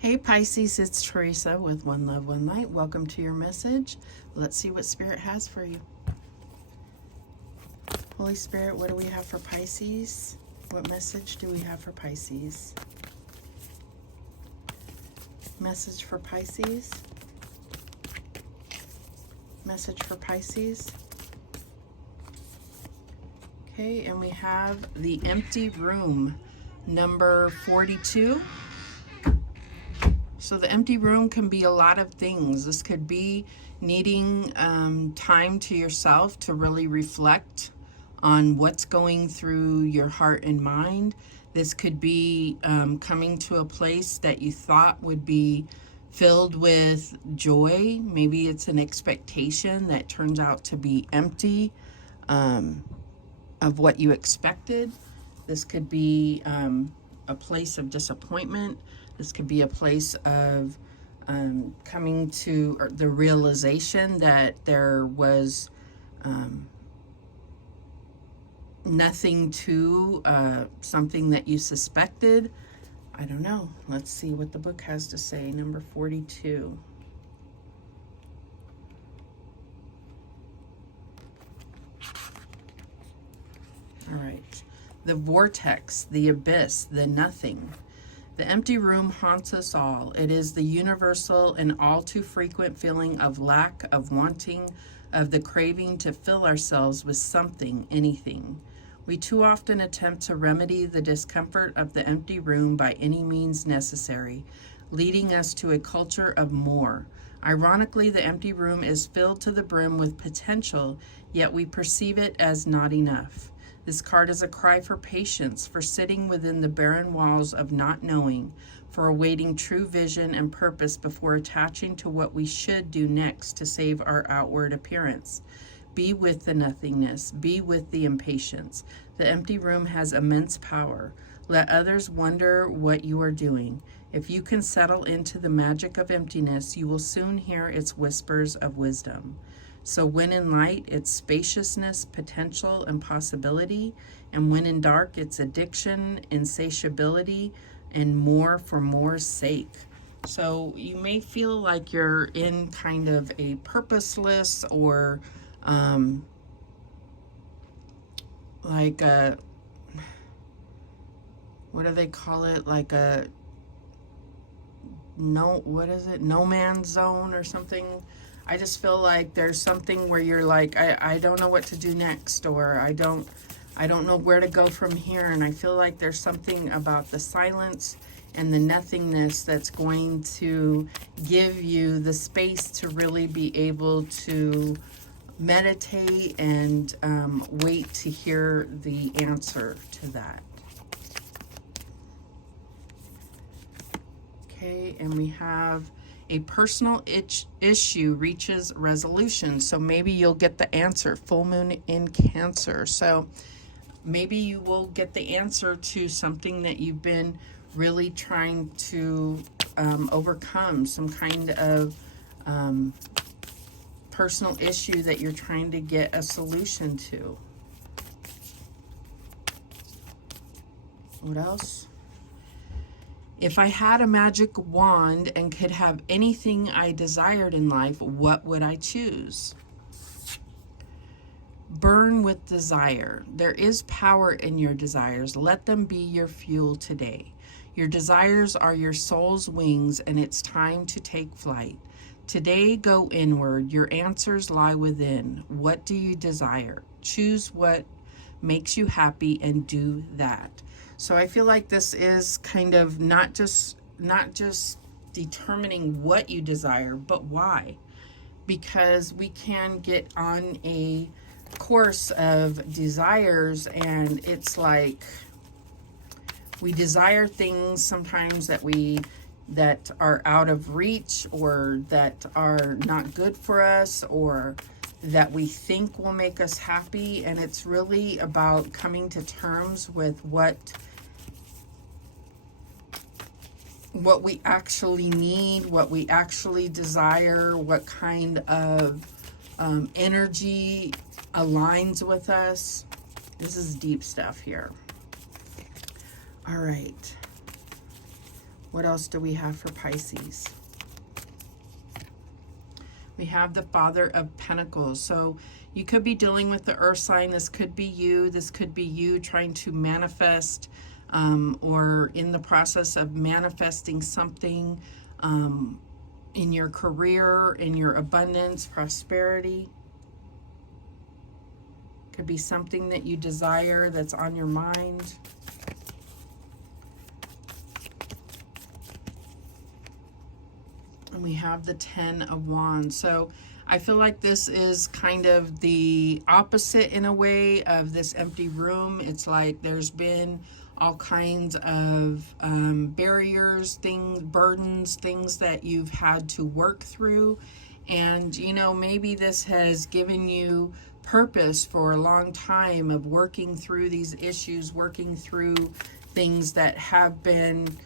Hey Pisces, it's Teresa with One Love, One Light. Welcome to your message. Let's see what Spirit has for you. Holy Spirit, what do we have for Pisces? What message do we have for Pisces? Message for Pisces. Message for Pisces. Okay, and we have the empty room, number 42. So the empty room can be a lot of things. This could be needing time to yourself to really reflect on what's going through your heart and mind. This could be coming to a place that you thought would be filled with joy. Maybe it's an expectation that turns out to be empty of what you expected. This could be a place of disappointment. This could be a place of coming to the realization that there was nothing to something that you suspected. I don't know. Let's see what the book has to say. Number 42. All right. The vortex, the abyss, the nothing. The empty room haunts us all. It is the universal and all too frequent feeling of lack, of wanting, of the craving to fill ourselves with something, anything. We too often attempt to remedy the discomfort of the empty room by any means necessary, leading us to a culture of more. Ironically, the empty room is filled to the brim with potential, yet we perceive it as not enough. This card is a cry for patience, for sitting within the barren walls of not knowing, for awaiting true vision and purpose before attaching to what we should do next to save our outward appearance. Be with the nothingness, be with the impatience. The empty room has immense power. Let others wonder what you are doing. If you can settle into the magic of emptiness, you will soon hear its whispers of wisdom. So when in light, it's spaciousness, potential, and possibility. And when in dark, it's addiction, insatiability, and more for more's sake. So you may feel like you're in kind of a purposeless or like a, what do they call it? Like a, no, what is it? No man's zone or something. I just feel like there's something where you're like, I don't know what to do next, or I don't know where to go from here. And I feel like there's something about the silence and the nothingness that's going to give you the space to really be able to meditate and wait to hear the answer to that. Okay, and we have a personal issue reaches resolution. So maybe you'll get the answer. Full moon in Cancer. So maybe you will get the answer to something that you've been really trying to overcome. Some kind of personal issue that you're trying to get a solution to. What else? If I had a magic wand and could have anything I desired in life, what would I choose? Burn with desire. There is power in your desires. Let them be your fuel today. Your desires are your soul's wings, and it's time to take flight. Today, go inward. Your answers lie within. What do you desire? Choose what makes you happy and do that. So I feel like this is kind of not just determining what you desire, but why. Because we can get on a course of desires, and it's like we desire things sometimes that are out of reach, or that are not good for us, or that we think will make us happy. And it's really about coming to terms with what we actually need, what we actually desire, what kind of energy aligns with us. This is deep stuff here. All right. What else do we have for Pisces? We have the Father of Pentacles. So you could be dealing with the earth sign. This could be you. This could be you trying to manifest or in the process of manifesting something in your career, in your abundance, prosperity. Could be something that you desire that's on your mind. And we have the 10 of Wands. So I feel like this is kind of the opposite in a way of this empty room. It's like there's been all kinds of barriers, things, burdens, things that you've had to work through. And, you know, maybe this has given you purpose for a long time of working through these issues, working through things that have been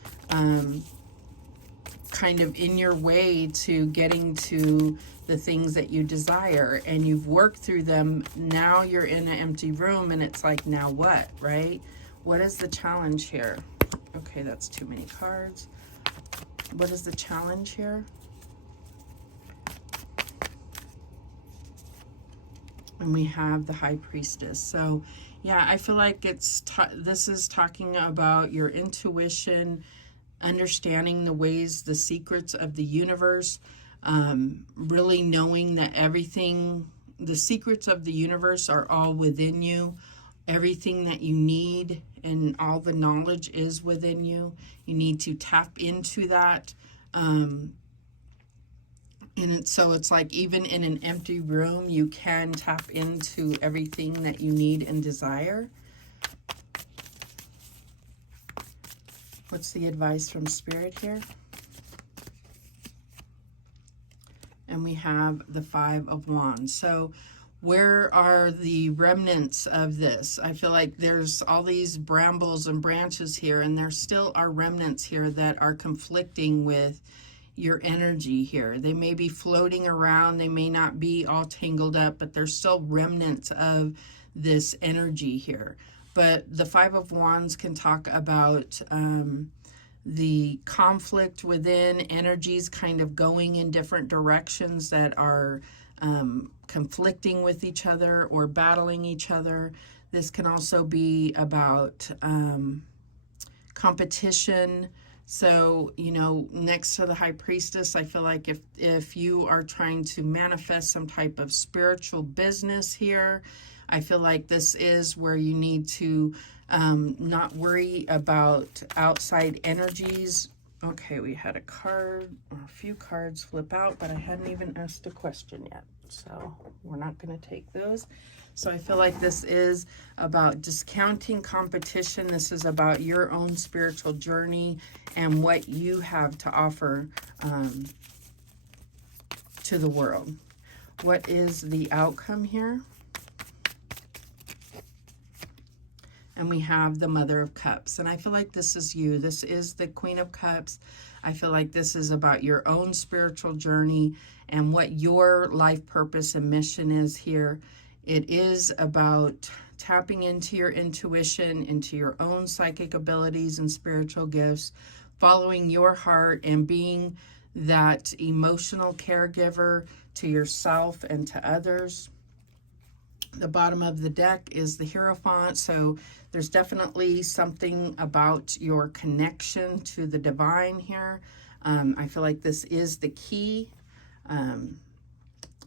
kind of in your way to getting to the things that you desire, and you've worked through them. Now you're in an empty room and it's like, now what, right? What is the challenge here? Okay, that's too many cards. What is the challenge here? And we have the High Priestess. So yeah, I feel like this is talking about your intuition, understanding the ways, the secrets of the universe, really knowing that everything, the secrets of the universe are all within you. Everything that you need and all the knowledge is within you. You need to tap into that. And so it's like even in an empty room, you can tap into everything that you need and desire. What's the advice from Spirit here? And we have the 5 of Wands. So where are the remnants of this? I feel like there's all these brambles and branches here, and there still are remnants here that are conflicting with your energy here. They may be floating around, they may not be all tangled up, but there's still remnants of this energy here. But the 5 of Wands can talk about the conflict within, energies kind of going in different directions that are conflicting with each other or battling each other. This can also be about competition. So, you know, next to the High Priestess, I feel like if you are trying to manifest some type of spiritual business here, I feel like this is where you need to not worry about outside energies. Okay, we had a card, or a few cards flip out, but I hadn't even asked a question yet. So we're not going to take those. So I feel like this is about discounting competition. This is about your own spiritual journey and what you have to offer to the world. What is the outcome here? And we have the Mother of Cups. And I feel like this is you. This is the Queen of Cups. I feel like this is about your own spiritual journey and what your life purpose and mission is here. It is about tapping into your intuition, into your own psychic abilities and spiritual gifts, following your heart and being that emotional caregiver to yourself and to others. The bottom of the deck is the Hierophant, so there's definitely something about your connection to the divine here. I feel like this is the key.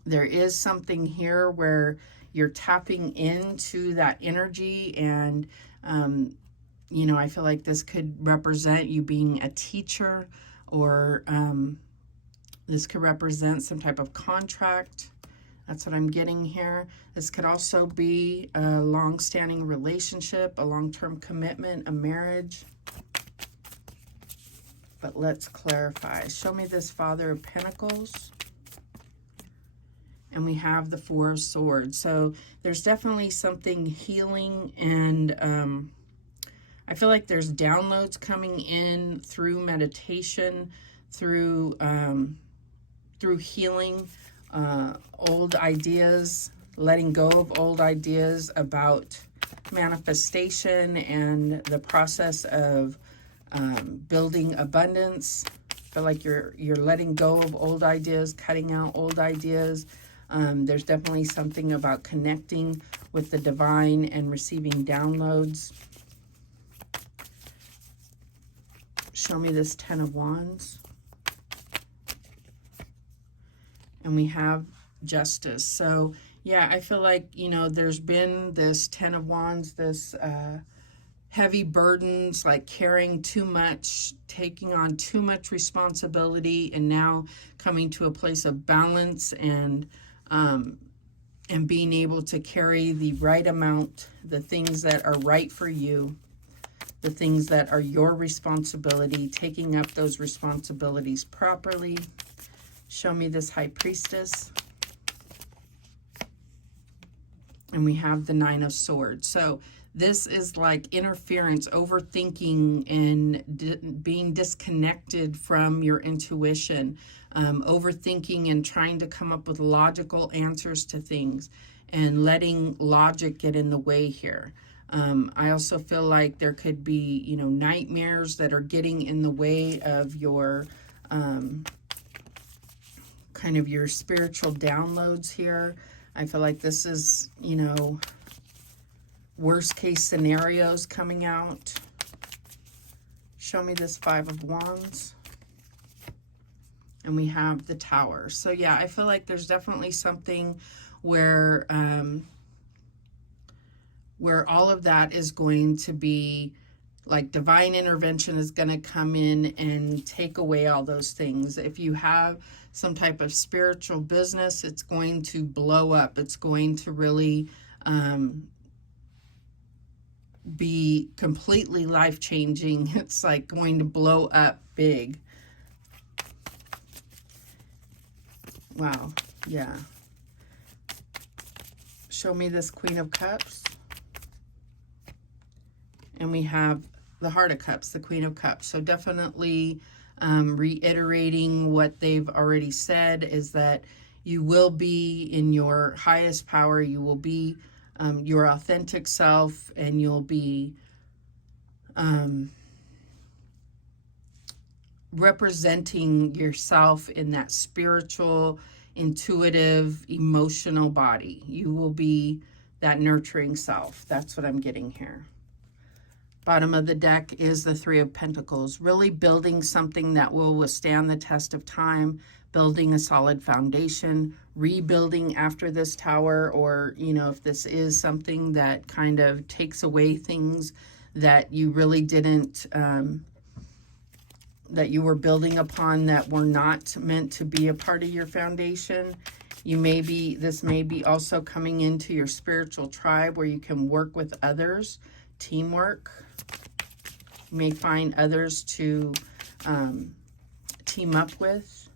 There is something here where you're tapping into that energy, and you know, I feel like this could represent you being a teacher, or this could represent some type of contract. That's what I'm getting here. This could also be a long-standing relationship, a long-term commitment, a marriage. But let's clarify. Show me this Father of Pentacles. And we have the Four of Swords. So there's definitely something healing, and I feel like there's downloads coming in through meditation, through healing, old ideas, letting go of old ideas about manifestation and the process of building abundance. I feel like you're letting go of old ideas, cutting out old ideas. There's definitely something about connecting with the divine and receiving downloads. Show me this Ten of Wands. And we have Justice. So yeah, I feel like, you know, there's been this Ten of Wands, this heavy burdens, like carrying too much, taking on too much responsibility, and now coming to a place of balance and being able to carry the right amount, the things that are right for you, the things that are your responsibility, taking up those responsibilities properly. Show me this High Priestess. And we have the Nine of Swords. So this is like interference, overthinking, and being disconnected from your intuition, overthinking and trying to come up with logical answers to things, and letting logic get in the way here. I also feel like there could be, you know, nightmares that are getting in the way of your kind of your spiritual downloads here. I feel like this is, you know, worst case scenarios coming out. Show me this Five of Wands. And we have the Tower. So yeah, I feel like there's definitely something where all of that is going to be like divine intervention is going to come in and take away all those things. If you have some type of spiritual business, it's going to blow up. It's going to really be completely life-changing. It's like going to blow up big. Wow, yeah. Show me this Queen of Cups. And we have the Heart of Cups, the Queen of Cups. So definitely reiterating what they've already said is that you will be in your highest power. You will be your authentic self, and you'll be representing yourself in that spiritual, intuitive, emotional body. You will be that nurturing self. That's what I'm getting here. Bottom of the deck is the Three of Pentacles, really building something that will withstand the test of time, building a solid foundation, rebuilding after this Tower, or, you know, if this is something that kind of takes away things that you really didn't, that you were building upon that were not meant to be a part of your foundation. This may be also coming into your spiritual tribe where you can work with others, teamwork. You may find others to team up with.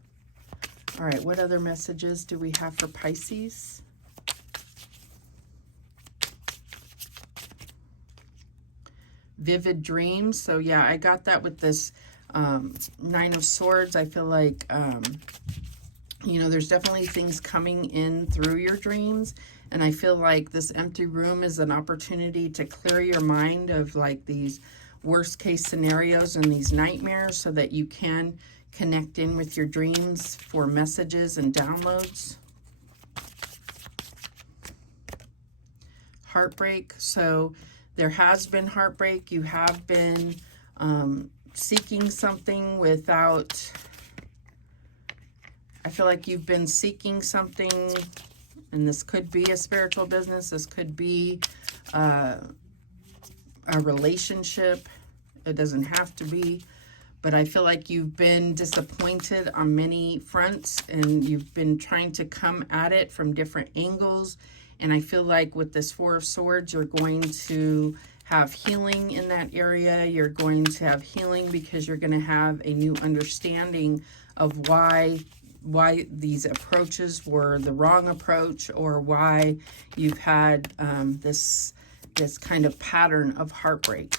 All right, what other messages do we have for Pisces? Vivid dreams. So yeah, I got that with this Nine of Swords. I feel like, you know, there's definitely things coming in through your dreams. And I feel like this empty room is an opportunity to clear your mind of like these worst case scenarios and these nightmares so that you can connect in with your dreams for messages and downloads. Heartbreak. So there has been heartbreak. You have been seeking something without, I feel like you've been seeking something, and this could be a spiritual business. This could be a relationship. It doesn't have to be. But I feel like you've been disappointed on many fronts, and you've been trying to come at it from different angles. And I feel like with this Four of Swords, you're going to have healing in that area. You're going to have healing because you're going to have a new understanding of why these approaches were the wrong approach, or why you've had this kind of pattern of heartbreak.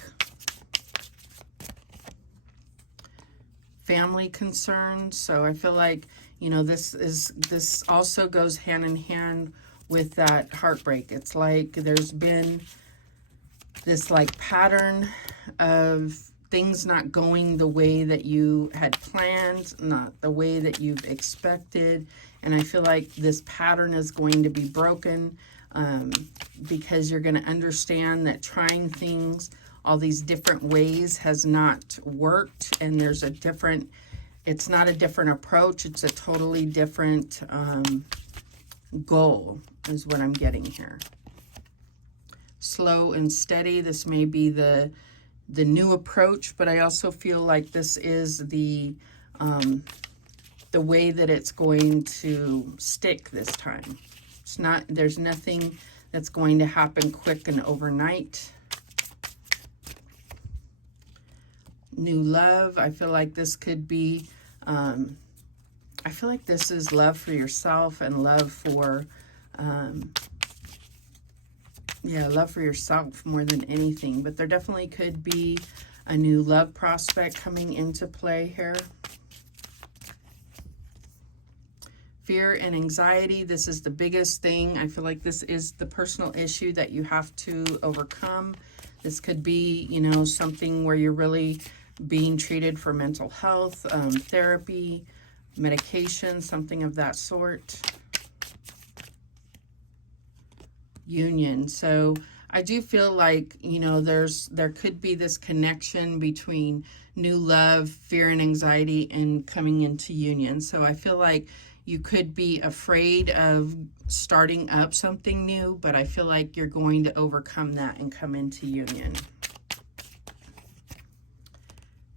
Family concerns. So I feel like, you know, this also goes hand in hand with that heartbreak. It's like there's been this like pattern of things not going the way that you had planned, not the way that you've expected. And I feel like this pattern is going to be broken because you're going to understand that trying things all these different ways has not worked. And there's a different, it's not a different approach. It's a totally different goal is what I'm getting here. Slow and steady. This may be the new approach, but I also feel like this is the way that it's going to stick this time. It's not, there's nothing that's going to happen quick and overnight. New love. I feel like this could be, I feel like this is love for yourself and love for, yeah, love for yourself more than anything. But there definitely could be a new love prospect coming into play here. Fear and anxiety. This is the biggest thing. I feel like this is the personal issue that you have to overcome. This could be, you know, something where you're really being treated for mental health, therapy, medication, something of that sort. Union. So I do feel like, you know, there could be this connection between new love, fear and anxiety, and coming into union. So I feel like you could be afraid of starting up something new, but I feel like you're going to overcome that and come into union.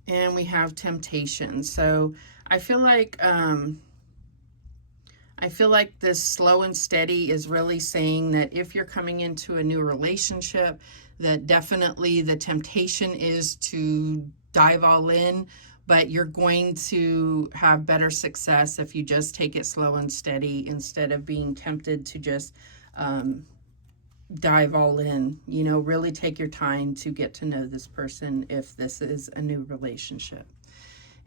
And we have temptation. So I feel like this slow and steady is really saying that if you're coming into a new relationship, that definitely the temptation is to dive all in, but you're going to have better success if you just take it slow and steady instead of being tempted to just dive all in. You know, really take your time to get to know this person if this is a new relationship.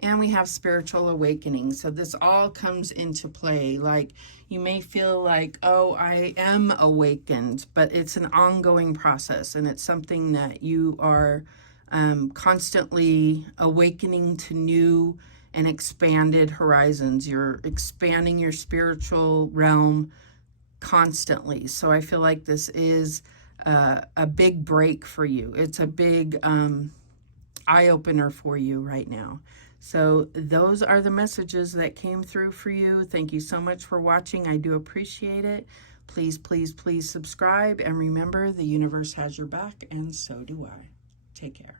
And we have spiritual awakening. So this all comes into play. Like you may feel like, oh, I am awakened, but it's an ongoing process. And it's something that you are constantly awakening to new and expanded horizons. You're expanding your spiritual realm constantly. So I feel like this is a big break for you. It's a big eye-opener for you right now. So those are the messages that came through for you. Thank you so much for watching. I do appreciate it. Please, please, please subscribe. And remember, the universe has your back, and so do I. Take care.